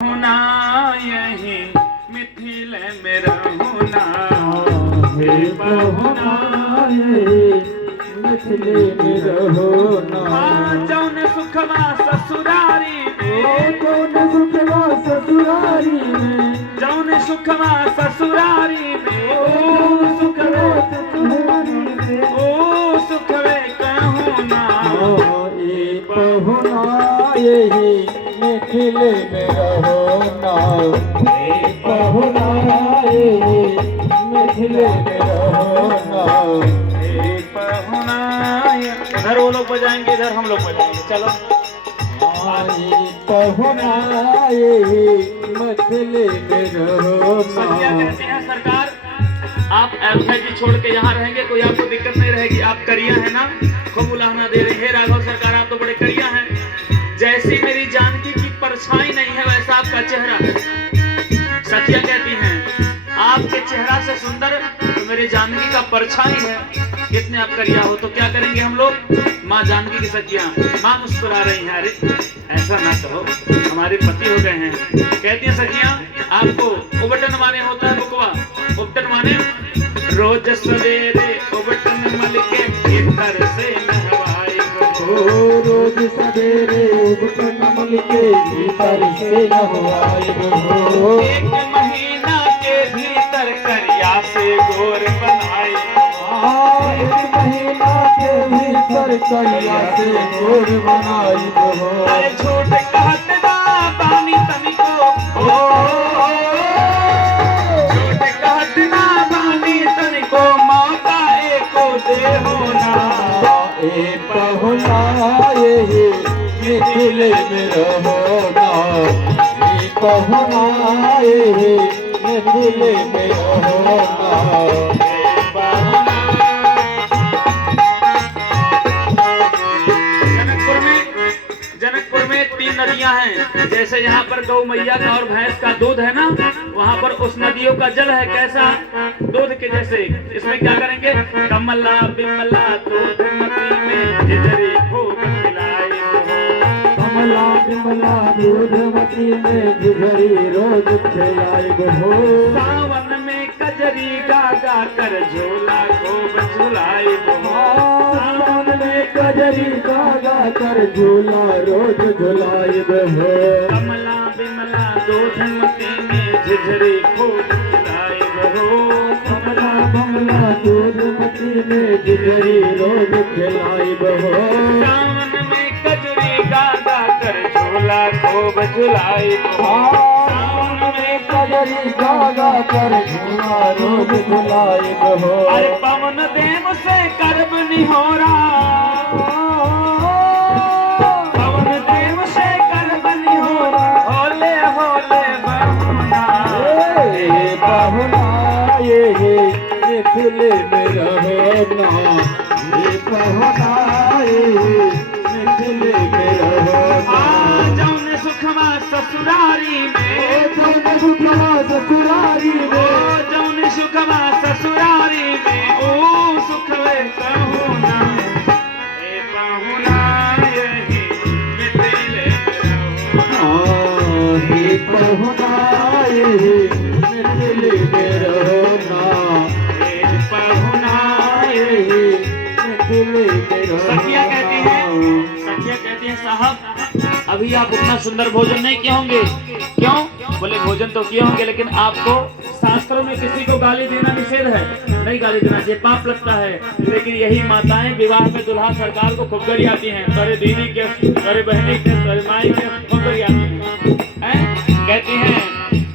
होना यही मिथिल में रहना हे बहुना यही मिथिल में रहना। जौन सुखवा ससुरारी में, जौन सुखवा ससुरारी में, जौन सुखवा ससुरारी में, जौन सुखवा ससुरारी में, ओ सुखवे कहूँ ना हे बहुना यही मिथिल में रहना। हे बहुना यही मिथिल में रहना। हे पहुना। इधर वो लोग बजाएंगे, इधर हम लोग बजाएंगे। चलो बहुना यही मिथिल में सत्या रहना। कहते हैं सरकार आप एलफेजी छोड़ के यहाँ रहेंगे, कोई आपको दिक्कत नहीं रहेगी। आप करिया है ना, खूब उलाहना दे रहे हैं। राघव सरकार आप तो बड़े करिया हैं। जैसी मेरी जानकी की परछाई नहीं है वैसा आपका चेहरा है। सखिया कहती हैं आपके चेहरा से सुंदर तो मेरी जानकी का परछाई है। कितने आप करिया हो तो क्या करेंगे हम लोग। माँ जानकी की सखिया माँ मुस्कुरा रही हैं। अरे ऐसा ना कहो, हमारे पति हो गए हैं। कहती है सखिया आपको उबटन माने होता है बुकवा। उबटन माने रोज सवेरे उबटन मल के भीतर से नहवाए रोज सवेरे उबटन मल के भीतर से नहवाए हो। एक महीना के भीतर करिया से गोर बनाए। एक महीना के भीतर करिया से गोर बनाई हो। अरे झूठ कहत ना बानी तनिको, झूठ कहत ना बानी तनिको, मौका एको दे होना। ए बहुना यही मिथिल में रहना। ए बहुना यही मिथिल में रहना। जनकपुर में 3 नदियां हैं। जैसे यहाँ पर गौ मैया का और भैंस का दूध है ना, वहाँ पर उस नदियों का जल है कैसा, दूध के जैसे। इसमें क्या करेंगे, कमला बिमला दूध मती में जिजरी खूब खिलाई हो। कमला बिमला दूध मती में जिजरी रोज खिलाई हो। सावन में कजरी गागा कर झोला खूब झुलाई हो। सावन में कजरी गागा कर झूला रोज झुलाई हो। कमला बिमला दूध मती में झिझरी खूब खिलाई हो। कमला बमला दूध मती में जिजरी रोज खिलाई हो। सावन में कजरी गागा कर झोला खूब झुलाई हो। सावन में कजरी गागा कर झूला रोज झुलाई हो। अरे पवन देव से करब निहोरा, पवन देव से करब निहोरा, होले होले बहुना। ए बहुना यही मिथिल में रहना। ए बहुना यही मिथिल में रहना। जौन सुखवा ससुरारी में, जौन सुखवा ससुरारी में, जौन सुखवा ससुरारी में, ओ सुखवे कहूँ ना। ए बहुना यही मिथिल में रहना। हे बहुना यही मिथिल में रहना। ए बहुना यही मिथिल में सखिया कहती है, सखिया कहती है साहब अभी आप उतना सुंदर भोजन नहीं किए होंगे। क्यों बोले, भोजन तो किए होंगे लेकिन आपको शास्त्रों में किसी को गाली देना निषेध है, नहीं गाली देना चाहिए, पाप लगता है। लेकिन यही माताएं विवाह में दुल्हा सरकार को खूब करी आती हैं। तेरे दीदी के, तेरे बहनी के, तेरे माई के खूब करी आती हैं। कहती हैं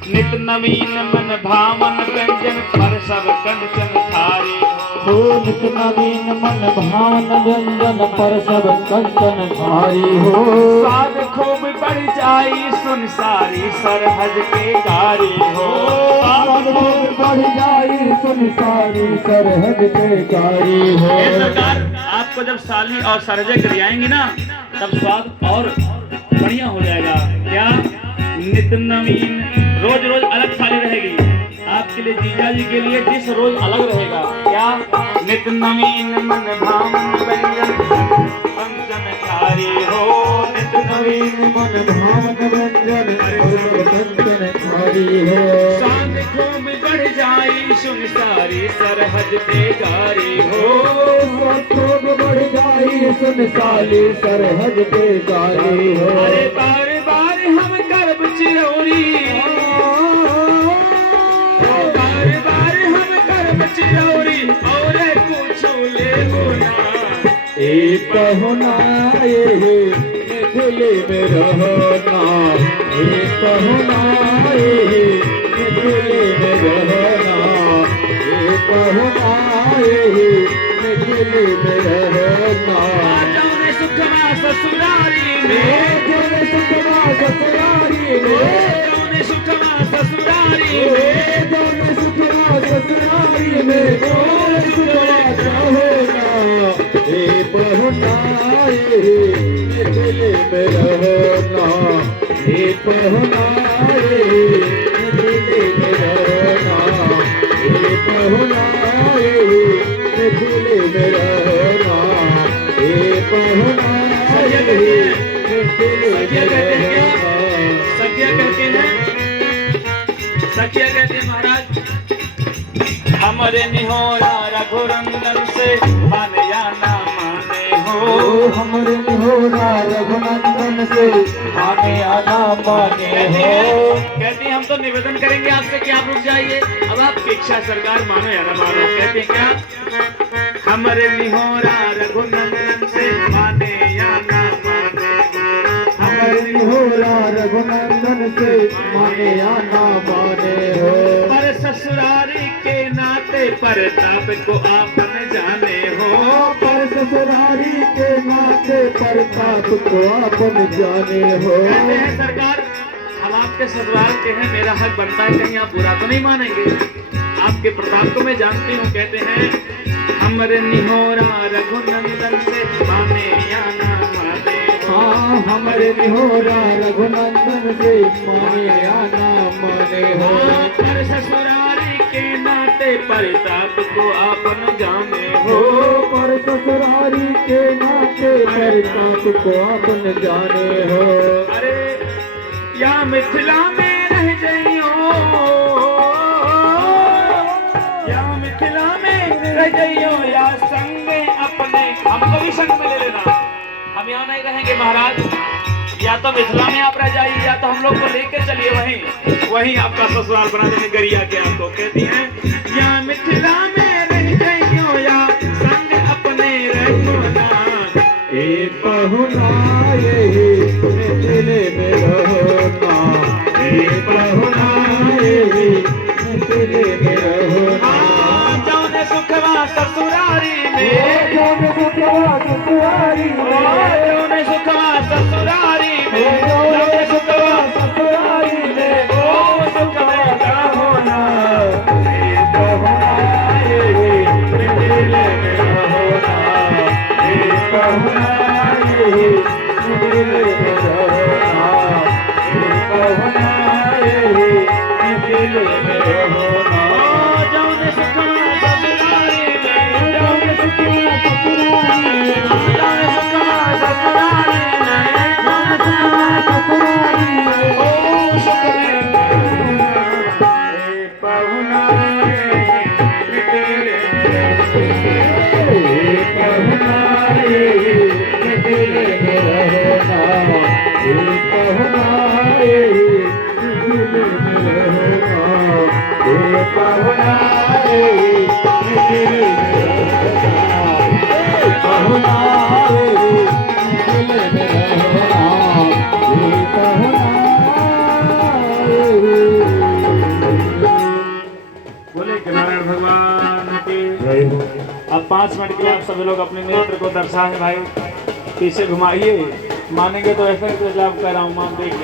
नित नवीन मन भावन व्यंजन पर सब कंचन थारी हो। नित नवीन मन भावन व्यंजन पर सब कंचन धारी हो। स्वाद खूब बढ़ जाई सुन सारी सरहज के गारी हो। स्वाद खूब बढ़ जाई सुन सारी सरहद के गारी हो। ये सरकार आपको जब साली और सरहजे करियाएंगी ना तब स्वाद और बढ़िया हो जाएगा। क्या नित नवीन, रोज रोज अलग थाली रहेगी आपके लिए, जीजा जी के लिए डिश रोज अलग रहेगा। क्या नित नवीन मन भावन व्यंजन कंचन थारी हो। नित नवीन मन भावन व्यंजन और बसंतन खारी हो। शान खूब बढ़ जाई सुन सारी सरहद पे गारी हो। खूब बढ़ जाई सुन साली सरहद पे गारी हो। अरे बार बार हम करब चिरौरी, बार बार हम करब चिरौरी और कुछ ले ना। ए पहुना ये दिल में रहना, ए पहुना ये दिल में रहना, ए पहुना ये दिल में रहना। जाने सुखमा ससुरारी में, जाने सुखमा ससुरारी में, जाने सुखमा ससुरारी में, जाने सुखमा ससुरारी में, जाने सुखमा चाहोगा। ए पहुना ये दिल में रहना, ए पहुना ये दिल में रहना, ए पहुना ये दिल में रहना, ए पहुना ये दिल में रहना। सखिया कहते हैं, सखिया कहते हैं महाराज हमारे निहोरा रघुनंदन से माने या ना माने हो। हमरे निहोरा रघुनंदन से माने या ना माने हो। कहती हैं हम तो निवेदन करेंगे आपसे कि आप रुक जाइए, अब आपकी इच्छा सरकार मानो या ना मानो। कहते हैं क्या, हमारे निहोरा रघुनंदन से माने या ना माने, हमरे निहोरा रघुनंदन से माने या ना माने हो। पर ससुरारी के नाते परताप को आपन जाने हो। पर ससुरारी के नाते प्रताप को आपन जाने हो। कहते हैं सरकार हम आपके ससुराल के हैं, मेरा हक बनता है, कहीं आप बुरा तो नहीं मानेंगे, आपके प्रताप को मैं जानती हूँ। कहते हैं हमरे निहोरा रघुनंदन से माने या ना माने। हाँ हमरे निहोरा रघुनंदन से माने या ना माने हो। पर ससुरारी के नाते परताप को आपन जाने हो। पर ससुरारी के नाते प्रताप को आपन जाने हो। अरे या मिथिला में रह जाइयो, या मिथिला में रह जाइयो, या संग अपने, हमको भी संग में ले लेना, हम यहाँ नहीं रहेंगे महाराज। या तो मिथिला में आप रह जाइए या तो हम लोग को लेकर चलिए वहीं, वहीं आपका ससुराल बना देंगे गरिया के आपको। कहती हैं या मिथिला में रह जाइयो या संग अपने रहो ना। ए पहुना ये दिल में रहना, ए पहुना ये दिल में रहना। जाने सुखवा ससुरारी में, जाने सुखवा ससुरारी में, जाने सुखवा ससुरारी में, जाने सुखवा ससुरारी में, ओ सुखवा का होना। ए पहुना ये दिल में रहना, ए पहुना ये दिल में रहना, ए पहुना ये दिल में रहना। जाने सुखवा ससुरारी में, जाने सुखवा ससुरारी में, जाने सुखवा ससुरारी में, जाने सुखवा ससुरारी में, ओ सुखवा ए पहुना ये दिल ए पहुना ये दिल में रहना, ए पहुना ये दिल में रहना, ए पहुना ये दिल में रहना, ए पहुना ये दिल में रहना, ए पहुना बोले कि नारायण भगवान की। अब 5 मिनट के लिए आप सभी लोग अपने नेत्र को दर्शाएं भाई, पीछे घुमाइए, मानेंगे तो ऐसा ही तो आप कह रहा हूँ, मान देख लीजिए।